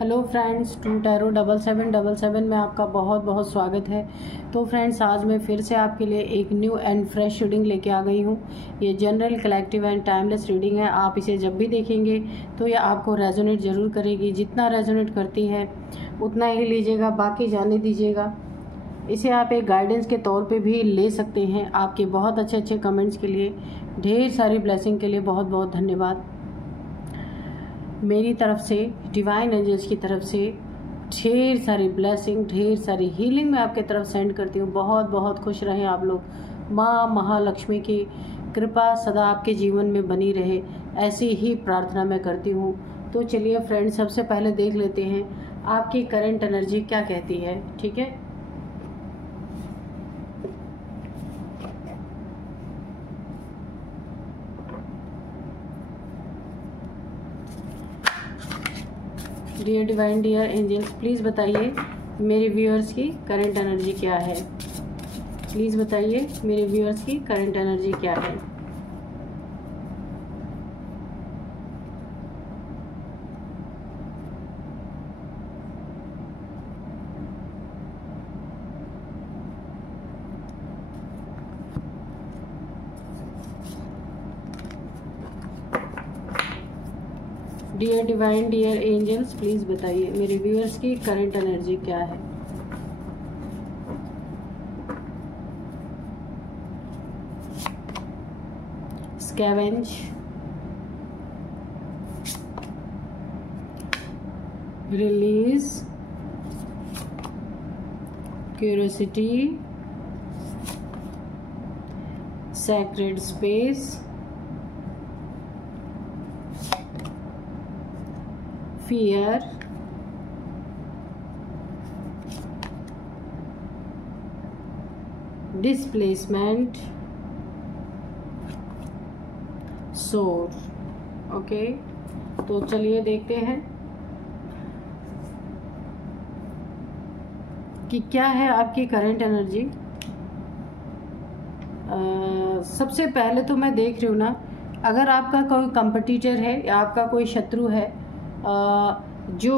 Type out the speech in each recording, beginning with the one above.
Hello friends, to tarot 7777 में आपका बहुत बहुत स्वागत है। तो फ्रेंड्स, आज मैं फिर से आपके लिए एक न्यू एंड फ्रेश रीडिंग लेके आ गई हूँ। ये general, collective and timeless reading है। आप इसे जब भी देखेंगे तो ये आपको रेजोनेट ज़रूर करेगी। जितना रेजोनेट करती है उतना ही लीजिएगा, बाकी जाने दीजिएगा। इसे आप एक गाइडेंस के तौर पे भी ले सकते हैं। आपके बहुत अच्छे अच्छे कमेंट्स के लिए, ढेर सारी ब्लेसिंग के लिए बहुत बहुत धन्यवाद। मेरी तरफ से, डिवाइन एंजल्स की तरफ से ढेर सारी ब्लेसिंग, ढेर सारी हीलिंग मैं आपके तरफ सेंड करती हूँ। बहुत बहुत खुश रहें आप लोग। माँ महालक्ष्मी की कृपा सदा आपके जीवन में बनी रहे, ऐसी ही प्रार्थना मैं करती हूँ। तो चलिए फ्रेंड्स, सबसे पहले देख लेते हैं आपकी करंट एनर्जी क्या कहती है। ठीक है, dear divine, dear angels, please बताइए मेरे व्यूअर्स की करंट एनर्जी क्या है। प्लीज़ बताइए मेरे व्यूअर्स की करंट एनर्जी क्या है। Dear divine, dear angels, please बताइए मेरे व्यूअर्स की करंट एनर्जी क्या है। Scavenge, release, curiosity, sacred space, fear, displacement, soar। Okay, तो चलिए देखते हैं कि क्या है आपकी करंट एनर्जी। सबसे पहले तो मैं देख रही हूँ ना, अगर आपका कोई कंपटीटर है या आपका कोई शत्रु है जो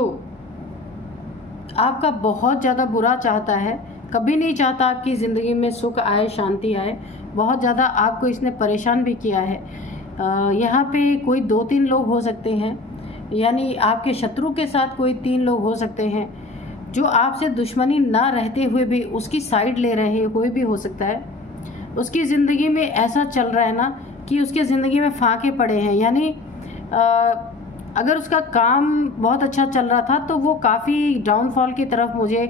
आपका बहुत ज़्यादा बुरा चाहता है, कभी नहीं चाहता आपकी ज़िंदगी में सुख आए, शांति आए, बहुत ज़्यादा आपको इसने परेशान भी किया है। यहाँ पे कोई 2-3 लोग हो सकते हैं, यानी आपके शत्रु के साथ कोई 3 लोग हो सकते हैं जो आपसे दुश्मनी ना रहते हुए भी उसकी साइड ले रहे हैं। कोई भी हो सकता है। उसकी ज़िंदगी में ऐसा चल रहा है ना कि उसकी ज़िंदगी में फाके पड़े हैं, यानी अगर उसका काम बहुत अच्छा चल रहा था तो वो काफ़ी डाउनफॉल की तरफ मुझे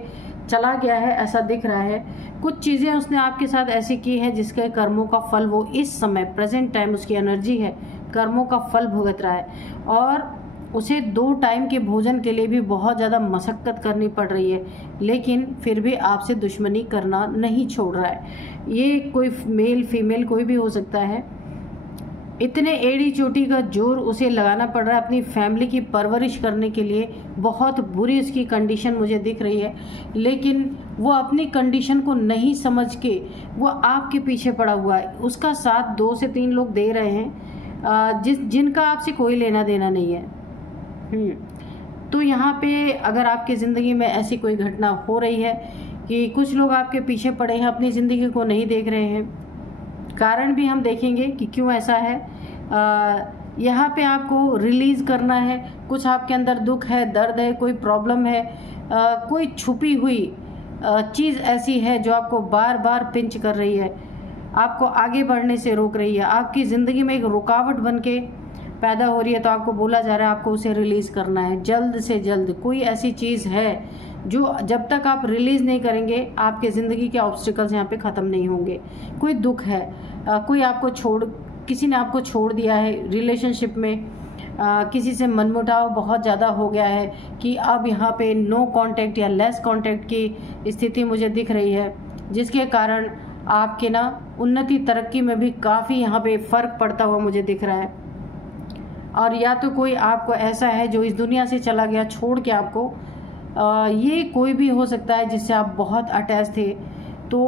चला गया है, ऐसा दिख रहा है। कुछ चीज़ें उसने आपके साथ ऐसी की है जिसके कर्मों का फल वो इस समय प्रेजेंट टाइम, उसकी एनर्जी है, कर्मों का फल भुगत रहा है। और उसे 2 टाइम के भोजन के लिए भी बहुत ज़्यादा मशक्क़त करनी पड़ रही है, लेकिन फिर भी आपसे दुश्मनी करना नहीं छोड़ रहा है। ये कोई मेल फीमेल कोई भी हो सकता है। इतने एड़ी चोटी का जोर उसे लगाना पड़ रहा है अपनी फैमिली की परवरिश करने के लिए। बहुत बुरी उसकी कंडीशन मुझे दिख रही है, लेकिन वो अपनी कंडीशन को नहीं समझ के वो आपके पीछे पड़ा हुआ है। उसका साथ 2 से 3 लोग दे रहे हैं जिनका आपसे कोई लेना देना नहीं है। तो यहाँ पे अगर आपकी ज़िंदगी में ऐसी कोई घटना हो रही है कि कुछ लोग आपके पीछे पड़े हैं, अपनी ज़िंदगी को नहीं देख रहे हैं, कारण भी हम देखेंगे कि क्यों ऐसा है। यहाँ पे आपको रिलीज़ करना है। कुछ आपके अंदर दुख है, दर्द है, कोई प्रॉब्लम है, कोई छुपी हुई चीज़ ऐसी है जो आपको बार बार पिंच कर रही है, आपको आगे बढ़ने से रोक रही है, आपकी ज़िंदगी में एक रुकावट बन के पैदा हो रही है। तो आपको बोला जा रहा है आपको उसे रिलीज़ करना है जल्द से जल्द। कोई ऐसी चीज़ है जो जब तक आप रिलीज़ नहीं करेंगे आपके ज़िंदगी के ऑब्स्टिकल्स यहाँ पे ख़त्म नहीं होंगे। कोई दुख है, कोई आपको किसी ने आपको छोड़ दिया है रिलेशनशिप में, किसी से मनमुटाव बहुत ज़्यादा हो गया है कि अब यहाँ पे नो कांटेक्ट या लेस कांटेक्ट की स्थिति मुझे दिख रही है, जिसके कारण आपके ना उन्नति तरक्की में भी काफ़ी यहाँ पे फ़र्क पड़ता हुआ मुझे दिख रहा है। और या तो कोई आपको ऐसा है जो इस दुनिया से चला गया छोड़ के आपको, ये कोई भी हो सकता है जिससे आप बहुत अटैच थे। तो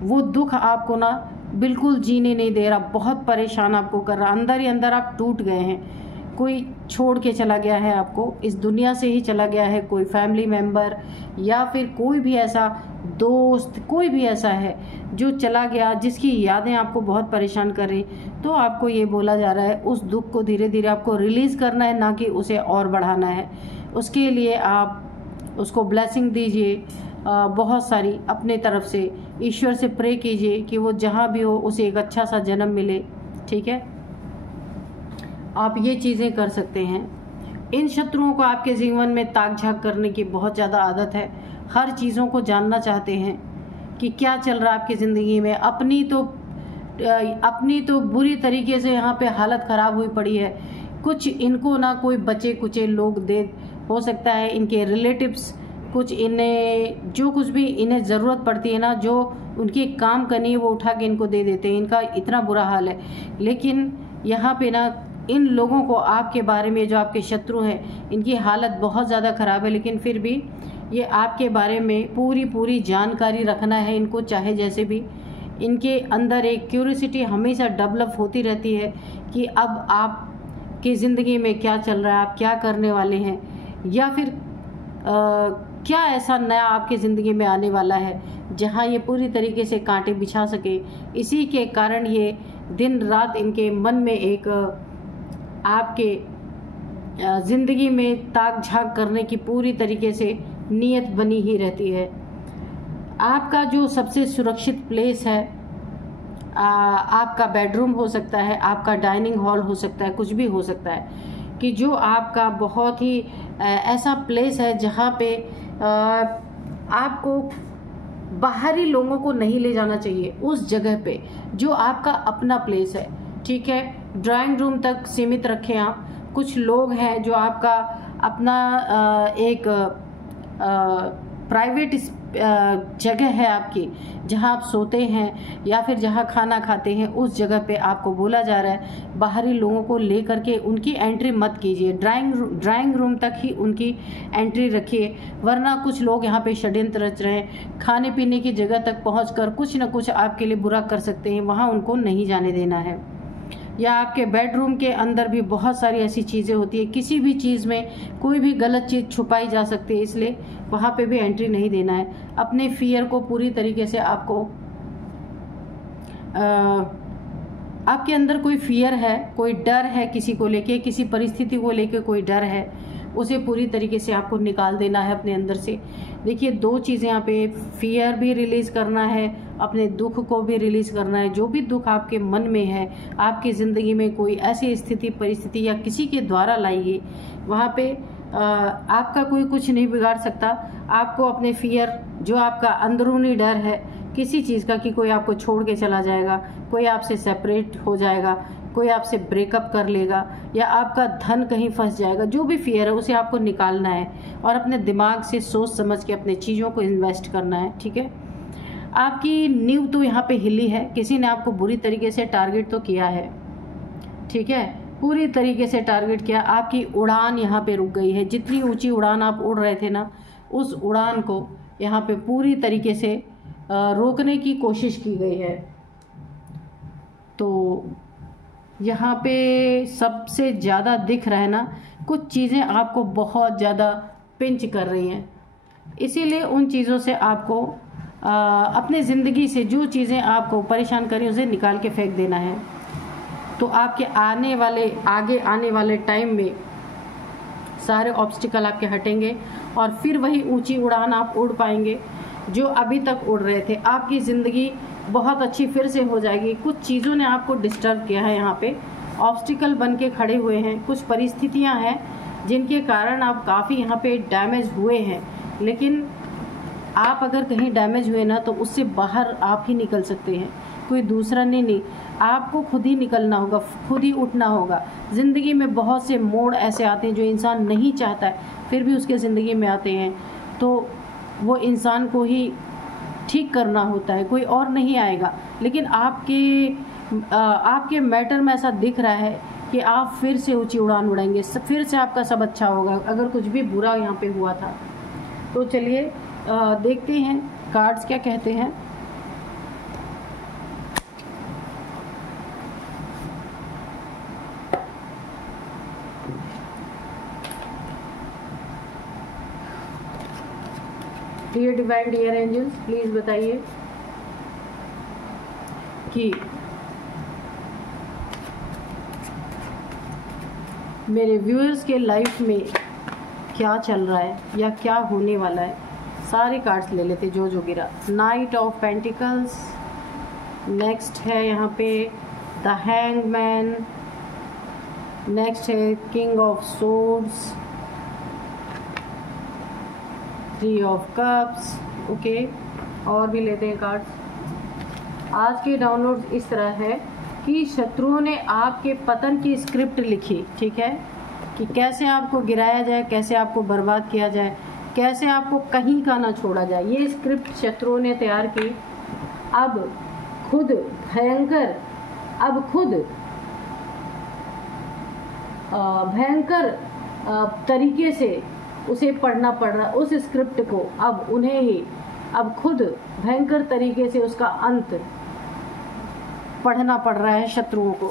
वो दुख आपको ना बिल्कुल जीने नहीं दे रहा, बहुत परेशान आपको कर रहा, अंदर ही अंदर आप टूट गए हैं। कोई छोड़ के चला गया है आपको, इस दुनिया से ही चला गया है, कोई फैमिली मेम्बर या फिर कोई भी ऐसा दोस्त, कोई भी ऐसा है जो चला गया, जिसकी यादें आपको बहुत परेशान कर रही, तो आपको ये बोला जा रहा है उस दुख को धीरे धीरे आपको रिलीज़ करना है, ना कि उसे और बढ़ाना है। उसके लिए आप उसको ब्लेसिंग दीजिए बहुत सारी अपने तरफ से, ईश्वर से प्रे कीजिए कि वो जहाँ भी हो उसे एक अच्छा सा जन्म मिले। ठीक है, आप ये चीज़ें कर सकते हैं। इन शत्रुओं को आपके जीवन में ताक झाक करने की बहुत ज़्यादा आदत है, हर चीज़ों को जानना चाहते हैं कि क्या चल रहा है आपकी ज़िंदगी में। अपनी तो बुरी तरीके से यहाँ पे हालत ख़राब हुई पड़ी है। कुछ इनको ना कोई बचे कुचे लोग दे, हो सकता है इनके रिलेटिव्स कुछ इन्हें जो कुछ भी इन्हें ज़रूरत पड़ती है ना, जो उनकी काम करनी है वो उठा के इनको दे देते हैं। इनका इतना बुरा हाल है। लेकिन यहाँ पे ना इन लोगों को आपके बारे में, जो आपके शत्रु हैं, इनकी हालत बहुत ज़्यादा ख़राब है, लेकिन फिर भी ये आपके बारे में पूरी जानकारी रखना है इनको, चाहे जैसे भी। इनके अंदर एक क्यूरियोसिटी हमेशा डेवलप होती रहती है कि अब आपकी ज़िंदगी में क्या चल रहा है, आप क्या करने वाले हैं, या फिर क्या ऐसा नया आपकी ज़िंदगी में आने वाला है जहां ये पूरी तरीके से कांटे बिछा सके। इसी के कारण ये दिन रात इनके मन में एक आपके ज़िंदगी में ताक झाक करने की पूरी तरीके से नीयत बनी ही रहती है। आपका जो सबसे सुरक्षित प्लेस है आपका बेडरूम हो सकता है, आपका डाइनिंग हॉल हो सकता है, कुछ भी हो सकता है, कि जो आपका बहुत ही ऐसा प्लेस है जहाँ पे आपको बाहरी लोगों को नहीं ले जाना चाहिए, उस जगह पे जो आपका अपना प्लेस है। ठीक है, ड्राइंग रूम तक सीमित रखें आप। कुछ लोग हैं जो आपका अपना एक प्राइवेट जगह है आपकी, जहां आप सोते हैं या फिर जहां खाना खाते हैं, उस जगह पे आपको बोला जा रहा है बाहरी लोगों को ले करके उनकी एंट्री मत कीजिए। ड्राइंग रूम तक ही उनकी एंट्री रखिए, वरना कुछ लोग यहाँ पे षड्यंत्र रच रहे हैं, खाने पीने की जगह तक पहुंचकर कुछ न कुछ आपके लिए बुरा कर सकते हैं, वहाँ उनको नहीं जाने देना है। या आपके बेडरूम के अंदर भी बहुत सारी ऐसी चीज़ें होती है, किसी भी चीज़ में कोई भी गलत चीज़ छुपाई जा सकती है, इसलिए वहाँ पे भी एंट्री नहीं देना है। अपने फियर को पूरी तरीके से आपको आपके अंदर कोई फियर है, कोई डर है, किसी को लेके, किसी परिस्थिति को लेके कोई डर है, उसे पूरी तरीके से आपको निकाल देना है अपने अंदर से। देखिए, दो चीज़ें यहाँ पे, फियर भी रिलीज़ करना है, अपने दुख को भी रिलीज़ करना है। जो भी दुख आपके मन में है, आपकी ज़िंदगी में कोई ऐसी स्थिति परिस्थिति या किसी के द्वारा लाई है, वहाँ पे आपका कोई कुछ नहीं बिगाड़ सकता। आपको अपने फियर, जो आपका अंदरूनी डर है किसी चीज़ का, कि कोई आपको छोड़ के चला जाएगा, कोई आपसे सेपरेट हो जाएगा, कोई आपसे ब्रेकअप कर लेगा, या आपका धन कहीं फंस जाएगा, जो भी फियर है उसे आपको निकालना है और अपने दिमाग से सोच समझ के अपने चीज़ों को इन्वेस्ट करना है। ठीक है, आपकी नींव तो यहाँ पे हिली है, किसी ने आपको बुरी तरीके से टारगेट तो किया है। ठीक है, पूरी तरीके से टारगेट किया, आपकी उड़ान यहाँ पे रुक गई है। जितनी ऊंची उड़ान आप उड़ रहे थे ना, उस उड़ान को यहाँ पे पूरी तरीके से रोकने की कोशिश की गई है। तो यहाँ पे सबसे ज़्यादा दिख रहा है ना, कुछ चीज़ें आपको बहुत ज़्यादा पिंच कर रही हैं, इसीलिए उन चीज़ों से आपको अपने ज़िंदगी से जो चीज़ें आपको परेशान करें उसे निकाल के फेंक देना है। तो आपके आगे आने वाले टाइम में सारे ऑब्स्टिकल आपके हटेंगे और फिर वही ऊंची उड़ान आप उड़ पाएंगे जो अभी तक उड़ रहे थे। आपकी ज़िंदगी बहुत अच्छी फिर से हो जाएगी। कुछ चीज़ों ने आपको डिस्टर्ब किया है, यहाँ पे ऑब्स्टिकल बन के खड़े हुए हैं, कुछ परिस्थितियाँ हैं जिनके कारण आप काफ़ी यहाँ पे डैमेज हुए हैं। लेकिन आप अगर कहीं डैमेज हुए ना, तो उससे बाहर आप ही निकल सकते हैं, कोई दूसरा नहीं। आपको खुद ही निकलना होगा, खुद ही उठना होगा। ज़िंदगी में बहुत से मोड़ ऐसे आते हैं जो इंसान नहीं चाहता है, फिर भी उसके ज़िंदगी में आते हैं, तो वो इंसान को ही ठीक करना होता है, कोई और नहीं आएगा। लेकिन आपके मैटर में ऐसा दिख रहा है कि आप फिर से ऊंची उड़ान उड़ाएंगे, फिर से आपका सब अच्छा होगा, अगर कुछ भी बुरा यहाँ पे हुआ था। तो चलिए देखते हैं कार्ड्स क्या कहते हैं। Dear divine dear angels, please बताइए कि मेरे व्यूअर्स के लाइफ में क्या चल रहा है या क्या होने वाला है। सारे कार्ड्स ले लेते जो जो गिरा। नाइट ऑफ पेंटिकल्स, नेक्स्ट है यहाँ पे द हैंगमैन, नेक्स्ट है king of swords, 3 of cups. Okay, और भी लेते हैं कार्ड्स। आज के डाउनलोड इस तरह है कि शत्रुओं ने आपके पतन की स्क्रिप्ट लिखी, ठीक है, कि कैसे आपको गिराया जाए, कैसे आपको बर्बाद किया जाए, कैसे आपको कहीं का ना छोड़ा जाए। ये स्क्रिप्ट शत्रुओं ने तैयार की। अब खुद भयंकर, अब खुद भयंकर तरीके से उसे पढ़ना पड़ रहा, उस स्क्रिप्ट को अब उन्हें ही अब खुद भयंकर तरीके से उसका अंत पढ़ना पड़ रहा है शत्रुओं को।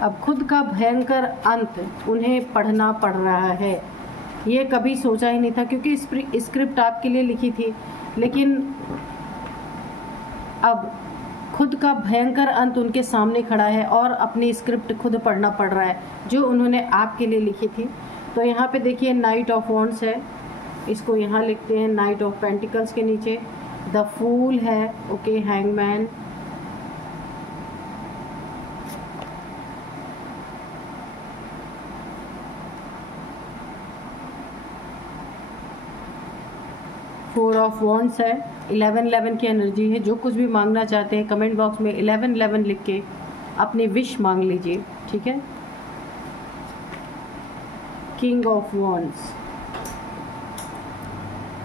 अब खुद का भयंकर अंत उन्हें पढ़ना पड़ रहा है। ये कभी सोचा ही नहीं था, क्योंकि स्क्रिप्ट आपके लिए लिखी थी, लेकिन अब खुद का भयंकर अंत उनके सामने खड़ा है और अपनी स्क्रिप्ट खुद पढ़ना पड़ रहा है जो उन्होंने आपके लिए लिखी थी। तो यहाँ पे देखिए नाइट ऑफ वॉन्ड्स है, इसको यहाँ लिखते हैं नाइट ऑफ पेंटिकल्स के नीचे। द फूल है, okay, hangman, four of wands है, 11 की एनर्जी है। जो कुछ भी मांगना चाहते हैं कमेंट बॉक्स में 11 लिख के अपनी विश मांग लीजिए, ठीक है। King of wands,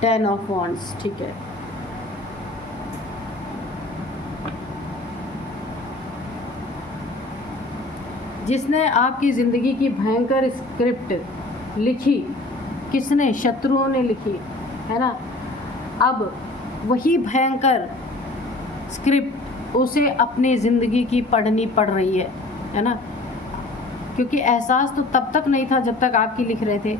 10 of wands, ठीक है। जिसने आपकी ज़िंदगी की भयंकर स्क्रिप्ट लिखी, किसने? शत्रुओं ने लिखी, है ना। अब वही भयंकर स्क्रिप्ट उसे अपनी ज़िंदगी की पढ़नी पड़ रही है ना, क्योंकि एहसास तो तब तक नहीं था जब तक आपकी लिख रहे थे।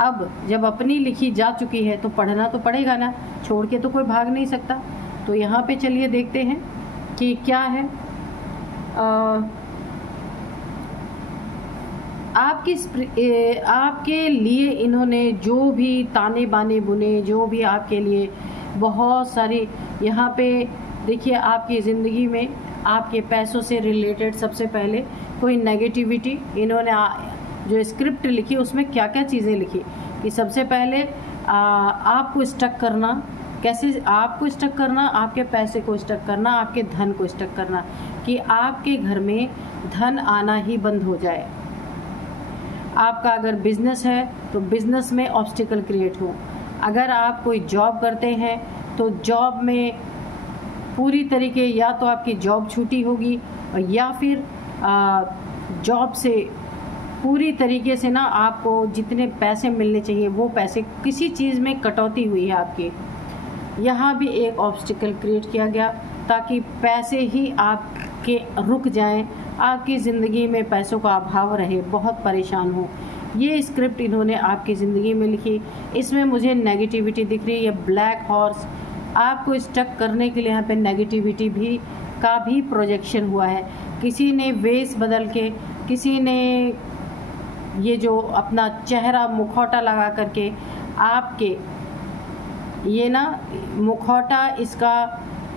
अब जब अपनी लिखी जा चुकी है तो पढ़ना तो पड़ेगा ना, छोड़ के तो कोई भाग नहीं सकता। तो यहाँ पे चलिए देखते हैं कि क्या है। आपके लिए इन्होंने जो भी ताने बाने बुने, जो भी आपके लिए बहुत सारी, यहाँ पे देखिए आपकी ज़िंदगी में आपके पैसों से रिलेटेड सबसे पहले कोई नेगेटिविटी, इन्होंने जो स्क्रिप्ट लिखी उसमें क्या क्या चीज़ें लिखी कि सबसे पहले आपको स्टक करना, कैसे आपको स्टक करना, आपके पैसे को स्टक करना, आपके धन को स्टक करना, कि आपके घर में धन आना ही बंद हो जाए। आपका अगर बिजनेस है तो बिजनेस में ऑब्स्टिकल क्रिएट हो। अगर आप कोई जॉब करते हैं तो जॉब में पूरी तरीके, या तो आपकी जॉब छूटी होगी या फिर जॉब से पूरी तरीके से ना आपको जितने पैसे मिलने चाहिए वो पैसे, किसी चीज़ में कटौती हुई है आपकी। यहाँ भी एक ऑब्स्टिकल क्रिएट किया गया ताकि पैसे ही आपके रुक जाएं, आपकी ज़िंदगी में पैसों का अभाव रहे, बहुत परेशान हो। ये स्क्रिप्ट इन्होंने आपकी ज़िंदगी में लिखी। इसमें मुझे नेगेटिविटी दिख रही है, ये ब्लैक हॉर्स आपको स्टक करने के लिए यहाँ पे नेगेटिविटी का भी प्रोजेक्शन हुआ है। किसी ने वेश बदल के, किसी ने ये जो अपना चेहरा मुखौटा लगा करके आपके, ये ना मुखौटा,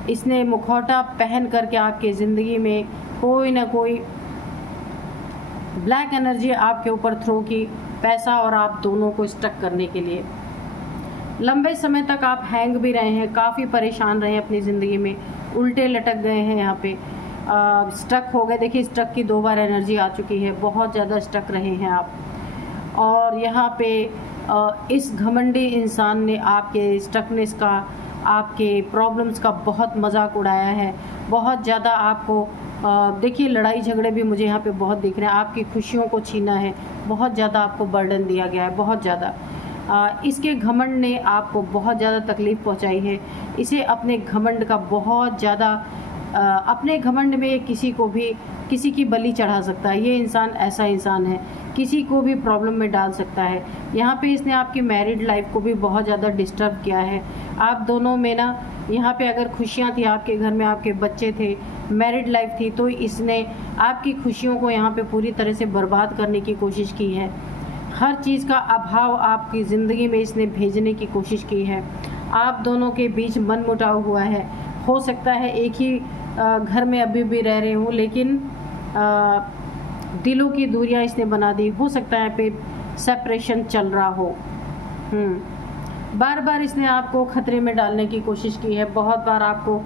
इसने मुखौटा पहन करके आपके ज़िंदगी में कोई ना कोई ब्लैक एनर्जी आपके ऊपर थ्रो की, पैसा और आप दोनों को स्टक करने के लिए। लंबे समय तक आप हैंग भी रहे हैं, काफ़ी परेशान रहे हैं अपनी ज़िंदगी में, उल्टे लटक गए हैं, यहाँ पे स्टक हो गए। देखिए स्टक की 2 बार एनर्जी आ चुकी है, बहुत ज़्यादा स्टक रहे हैं आप। और यहाँ पे इस घमंडी इंसान ने आपके स्टकनेस का, आपके प्रॉब्लम्स का बहुत मजाक उड़ाया है, बहुत ज़्यादा आपको देखिए लड़ाई झगड़े भी मुझे यहाँ पे बहुत दिख रहे हैं, आपकी खुशियों को छीना है, बहुत ज़्यादा आपको बर्डन दिया गया है, बहुत ज़्यादा। इसके घमंड ने आपको बहुत ज़्यादा तकलीफ़ पहुँचाई है, इसे अपने घमंड का बहुत ज़्यादा अपने घमंड में किसी की बलि चढ़ा सकता है। ये इंसान ऐसा इंसान है, किसी को भी प्रॉब्लम में डाल सकता है। यहाँ पे इसने आपकी मैरिड लाइफ को भी बहुत ज़्यादा डिस्टर्ब किया है। आप दोनों में ना, यहाँ पे अगर खुशियाँ थी आपके घर में, आपके बच्चे थे, मैरिड लाइफ थी, तो इसने आपकी खुशियों को यहाँ पे पूरी तरह से बर्बाद करने की कोशिश की है। हर चीज़ का अभाव आपकी ज़िंदगी में इसने भेजने की कोशिश की है। आप दोनों के बीच मनमुटाव हुआ है। हो सकता है एक ही घर में अभी भी रह रहे हो, लेकिन दिलों की दूरियां इसने बना दी। हो सकता है पे सेपरेशन चल रहा हो। बार बार इसने आपको खतरे में डालने की कोशिश की है। बहुत बार आपको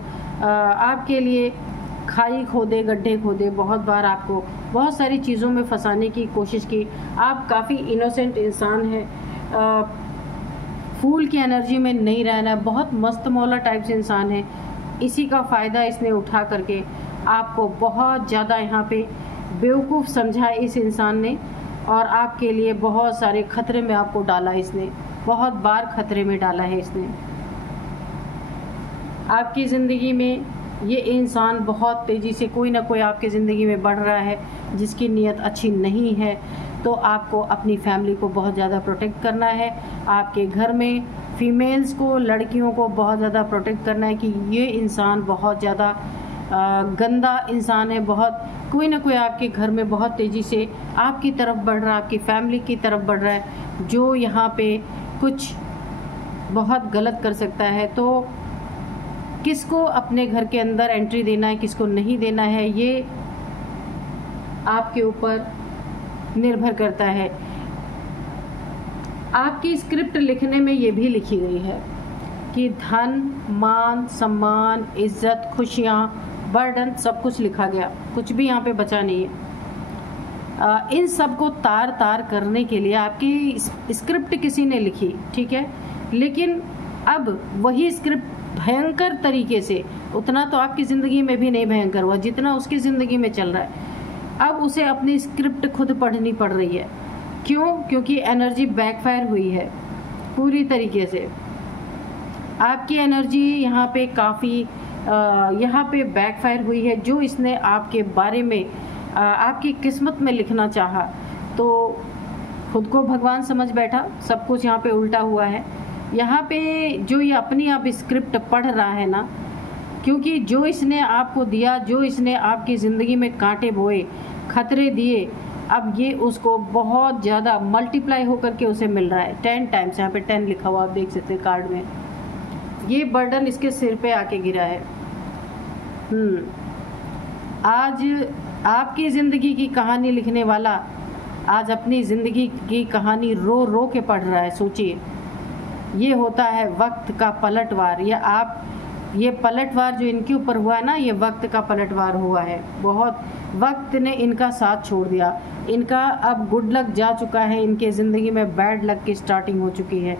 आपके लिए खाई खोदे, गड्ढे खोदे, बहुत बार आपको बहुत सारी चीज़ों में फंसाने की कोशिश की। आप काफ़ी इनोसेंट इंसान हैं, फूल की एनर्जी में नहीं रहना, बहुत मस्त मौला टाइप से इंसान है। इसी का फ़ायदा इसने उठा करके आपको बहुत ज़्यादा यहाँ पे बेवकूफ़ समझा इस इंसान ने, और आपके लिए बहुत सारे खतरे में आपको डाला। इसने बहुत बार खतरे में डाला है इसने। आपकी ज़िंदगी में ये इंसान बहुत तेज़ी से कोई ना कोई आपकी ज़िंदगी में बढ़ रहा है जिसकी नीयत अच्छी नहीं है। तो आपको अपनी फैमिली को बहुत ज़्यादा प्रोटेक्ट करना है। आपके घर में फीमेल्स को, लड़कियों को बहुत ज़्यादा प्रोटेक्ट करना है कि ये इंसान बहुत ज़्यादा गंदा इंसान है। बहुत कोई ना कोई आपके घर में बहुत तेज़ी से आपकी तरफ बढ़ रहा है, आपकी फैमिली की तरफ बढ़ रहा है, जो यहाँ पे कुछ बहुत गलत कर सकता है। तो किसको अपने घर के अंदर एंट्री देना है, किसको नहीं देना है, ये आपके ऊपर निर्भर करता है। आपकी स्क्रिप्ट लिखने में ये भी लिखी गई है कि धन, मान, सम्मान, इज्जत, खुशियाँ, बर्डन, सब कुछ लिखा गया, कुछ भी यहाँ पे बचा नहीं है। इन सब को तार तार करने के लिए आपकी स्क्रिप्ट किसी ने लिखी, ठीक है, लेकिन अब वही स्क्रिप्ट भयंकर तरीके से, उतना तो आपकी ज़िंदगी में भी नहीं भयंकर हुआ जितना उसकी ज़िंदगी में चल रहा है। अब उसे अपनी स्क्रिप्ट खुद पढ़नी पड़ रही है। क्यों? क्योंकि एनर्जी बैकफायर हुई है पूरी तरीके से। आपकी एनर्जी यहाँ पे काफ़ी यहाँ पे बैकफायर हुई है। जो इसने आपके बारे में आपकी किस्मत में लिखना चाहा, तो खुद को भगवान समझ बैठा। सब कुछ यहाँ पे उल्टा हुआ है। यहाँ पे जो ये अपनी आप स्क्रिप्ट पढ़ रहा है ना, क्योंकि जो इसने आपको दिया, जो इसने आपकी ज़िंदगी में कांटे बोए, खतरे दिए, अब ये उसको बहुत ज़्यादा मल्टीप्लाई होकर के उसे मिल रहा है 10 टाइम्स। यहाँ पे 10 लिखा हुआ आप देख सकते हैं कार्ड में। ये बर्डन इसके सिर पे आके गिरा है। आज आपकी ज़िंदगी की कहानी लिखने वाला आज अपनी ज़िंदगी की कहानी रो रो के पढ़ रहा है। सोचिए, ये होता है वक्त का पलटवार। या आप ये पलटवार जो इनके ऊपर हुआ है ना, ये वक्त का पलटवार हुआ है। बहुत वक्त ने इनका साथ छोड़ दिया। इनका अब गुड लक जा चुका है, इनके ज़िंदगी में बैड लक की स्टार्टिंग हो चुकी है।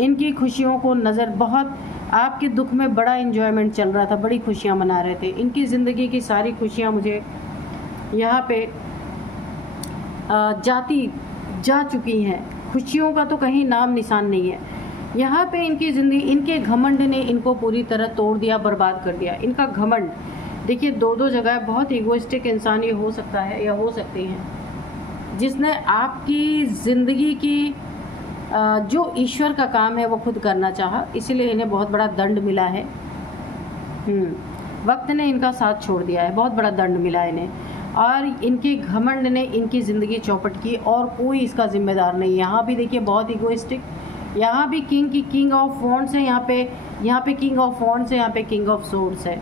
इनकी खुशियों को नज़र, बहुत आपके दुख में बड़ा एंजॉयमेंट चल रहा था, बड़ी खुशियाँ मना रहे थे। इनकी ज़िंदगी की सारी खुशियाँ मुझे यहाँ पे जा चुकी हैं। खुशियों का तो कहीं नाम निशान नहीं है। यहाँ पे इनकी ज़िंदगी, इनके घमंड ने इनको पूरी तरह तोड़ दिया, बर्बाद कर दिया। इनका घमंड देखिए, दो जगह बहुत इगोइस्टिक इंसान ये हो सकता है या हो सकती हैं, जिसने आपकी ज़िंदगी की जो ईश्वर का काम है वो खुद करना चाहा, इसीलिए इन्हें बहुत बड़ा दंड मिला है। वक्त ने इनका साथ छोड़ दिया है, बहुत बड़ा दंड मिला है इन्हें, और इनके घमंड ने इनकी ज़िंदगी चौपट की, और कोई इसका जिम्मेदार नहीं। यहाँ भी देखिए बहुत इगोइस्टिक, यहाँ भी किंग ऑफ वॉन्ड्स है, यहाँ पे किंग ऑफ वॉन्ड्स है, यहाँ पे किंग ऑफ सोर्ड्स है।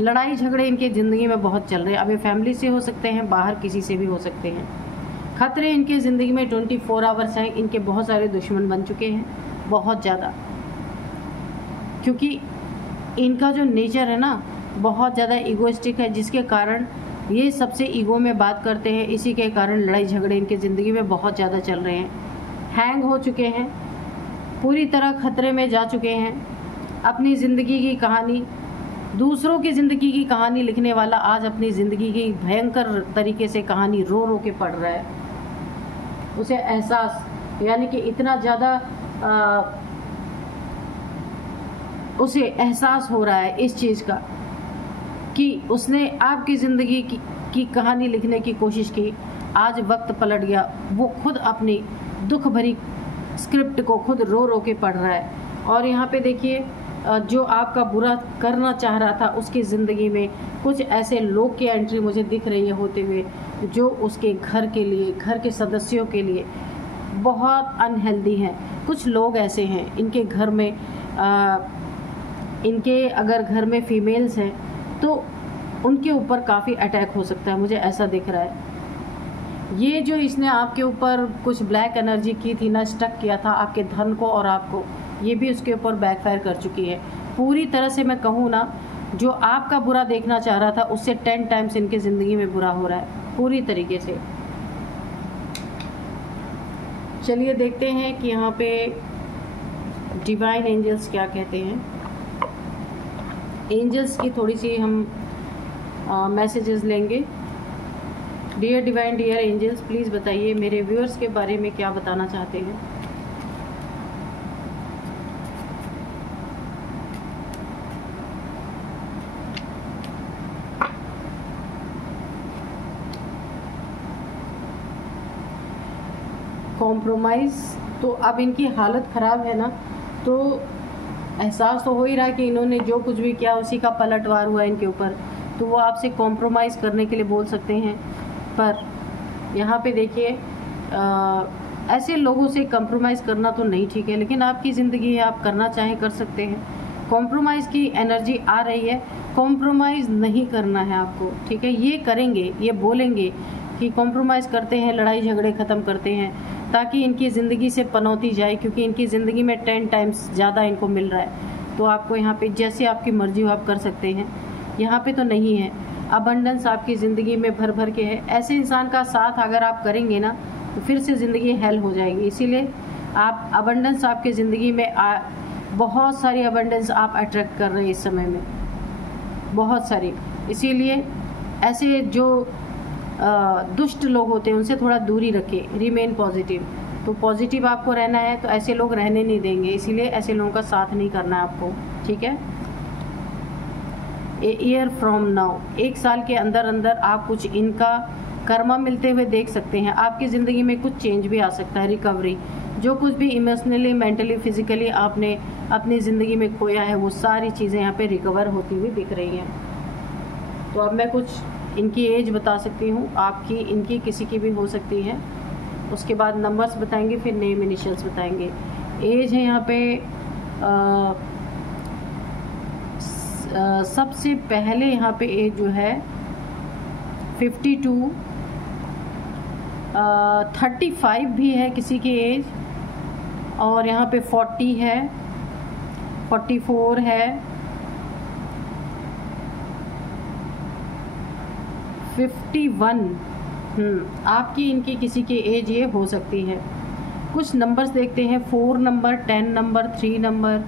लड़ाई झगड़े इनके ज़िंदगी में बहुत चल रहे हैं। अब ये फैमिली से हो सकते हैं, बाहर किसी से भी हो सकते हैं। खतरे इनके ज़िंदगी में 24 आवर्स हैं। इनके बहुत सारे दुश्मन बन चुके हैं, बहुत ज़्यादा, क्योंकि इनका जो नेचर है ना बहुत ज़्यादा इगोइस्टिक है, जिसके कारण ये सबसे ईगो में बात करते हैं। इसी के कारण लड़ाई झगड़े इनके ज़िंदगी में बहुत ज़्यादा चल रहे हैं। हैंग हो चुके हैं, पूरी तरह खतरे में जा चुके हैं। अपनी ज़िंदगी की कहानी, दूसरों की ज़िंदगी की कहानी लिखने वाला आज अपनी ज़िंदगी की भयंकर तरीके से कहानी रो रो के पढ़ रहा है। उसे एहसास, यानी कि इतना ज़्यादा उसे एहसास हो रहा है इस चीज़ का कि उसने आपकी ज़िंदगी की कहानी लिखने की कोशिश की, आज वक्त पलट गया, वो खुद अपनी दुख भरी स्क्रिप्ट को खुद रो रो के पढ़ रहा है। और यहाँ पे देखिए, जो आपका बुरा करना चाह रहा था उसकी ज़िंदगी में कुछ ऐसे लोग की एंट्री मुझे दिख रही है होते हुए, जो उसके घर के लिए, घर के सदस्यों के लिए बहुत अनहेल्दी हैं। कुछ लोग ऐसे हैं, इनके घर में इनके अगर घर में फीमेल्स हैं तो उनके ऊपर काफ़ी अटैक हो सकता है, मुझे ऐसा दिख रहा है। ये जो इसने आपके ऊपर कुछ ब्लैक एनर्जी की थी ना, स्टक किया था आपके धन को और आपको, ये भी उसके ऊपर बैकफायर कर चुकी है पूरी तरह से। मैं कहूँ ना, जो आपका बुरा देखना चाह रहा था उससे 10 टाइम्स इनकी ज़िंदगी में बुरा हो रहा है पूरी तरीके से। चलिए देखते हैं कि यहाँ पे डिवाइन एंजल्स क्या कहते हैं। एंजल्स की थोड़ी सी हम मैसेजेस लेंगे। Dear divine, dear angels, please बताइए मेरे व्यूअर्स के बारे में क्या बताना चाहते हैं। कॉम्प्रोमाइज़, तो अब इनकी हालत ख़राब है ना, तो एहसास तो हो ही रहा है कि इन्होंने जो कुछ भी किया उसी का पलटवार हुआ इनके ऊपर, तो वो आपसे कॉम्प्रोमाइज़ करने के लिए बोल सकते हैं। पर यहाँ पे देखिए, ऐसे लोगों से कॉम्प्रोमाइज़ करना तो नहीं ठीक है, लेकिन आपकी ज़िंदगी है, आप करना चाहें कर सकते हैं। कॉम्प्रोमाइज़ की एनर्जी आ रही है, कॉम्प्रोमाइज़ नहीं करना है आपको, ठीक है। ये करेंगे, ये बोलेंगे कि कॉम्प्रोमाइज़ करते हैं, लड़ाई झगड़े ख़त्म करते हैं, ताकि इनकी ज़िंदगी से पनौती जाए, क्योंकि इनकी ज़िंदगी में 10 टाइम्स ज़्यादा इनको मिल रहा है। तो आपको यहाँ पे जैसे आपकी मर्ज़ी हो आप कर सकते हैं। यहाँ पे तो नहीं है, अबंडेंस आपकी ज़िंदगी में भर भर के है। ऐसे इंसान का साथ अगर आप करेंगे ना तो फिर से ज़िंदगी हेल हो जाएगी। इसीलिए आप अबंडेंस आपकी ज़िंदगी में बहुत सारी अबंडेंस आप अट्रैक्ट कर रहे हैं इस समय में, बहुत सारी। इसीलिए ऐसे जो दुष्ट लोग होते हैं उनसे थोड़ा दूरी रखें, रिमेन पॉजिटिव। तो पॉजिटिव आपको रहना है, तो ऐसे लोग रहने नहीं देंगे, इसीलिए ऐसे लोगों का साथ नहीं करना है आपको, ठीक है। ए ईयर फ्रॉम नाउ, 1 साल के अंदर अंदर आप कुछ इनका कर्मा मिलते हुए देख सकते हैं। आपकी ज़िंदगी में कुछ चेंज भी आ सकता है, रिकवरी। जो कुछ भी इमोशनली, मेंटली, फिजिकली आपने अपनी ज़िंदगी में खोया है, वो सारी चीज़ें यहाँ पे रिकवर होती हुई दिख रही हैं। तो अब मैं कुछ इनकी एज बता सकती हूँ, आपकी, इनकी, किसी की भी हो सकती है। उसके बाद नंबर्स बताएंगे, फिर नेम इनिशियल्स बताएंगे। एज है यहाँ पे सबसे पहले यहाँ पे एज जो है 52, 35 भी है किसी की एज, और यहाँ पे 40 है, 44 है, 51। आपकी, इनकी, किसी की एज ये हो सकती है। कुछ नंबर्स देखते हैं, 4 नंबर, 10 नंबर, 3 नंबर,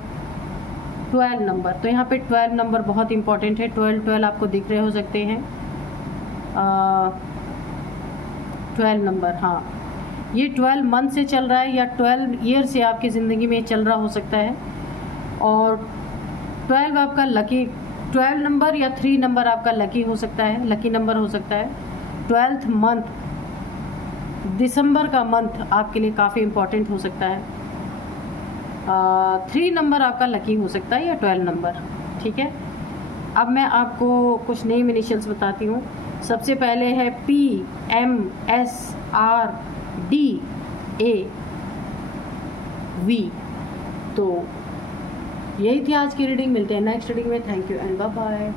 12 नंबर। तो यहाँ पे 12 नंबर बहुत इंपॉर्टेंट है। 12 आपको दिख रहे हो सकते हैं, 12 नंबर, हाँ, ये 12 मंथ से चल रहा है या 12 ईयर से आपकी ज़िंदगी में चल रहा हो सकता है। और 12 आपका लकी, 12 नंबर या 3 नंबर आपका लकी हो सकता है, लकी नंबर हो सकता है। 12th मंथ, दिसंबर का मंथ आपके लिए काफ़ी इम्पोर्टेंट हो सकता है। 3 नंबर आपका लकी हो सकता है या 12 नंबर, ठीक है। अब मैं आपको कुछ नेम इनिशियल्स बताती हूँ। सबसे पहले है PMSRDAV। तो यही थी आज की रीडिंग। मिलते हैं नेक्स्ट रीडिंग में। Thank you and bye bye.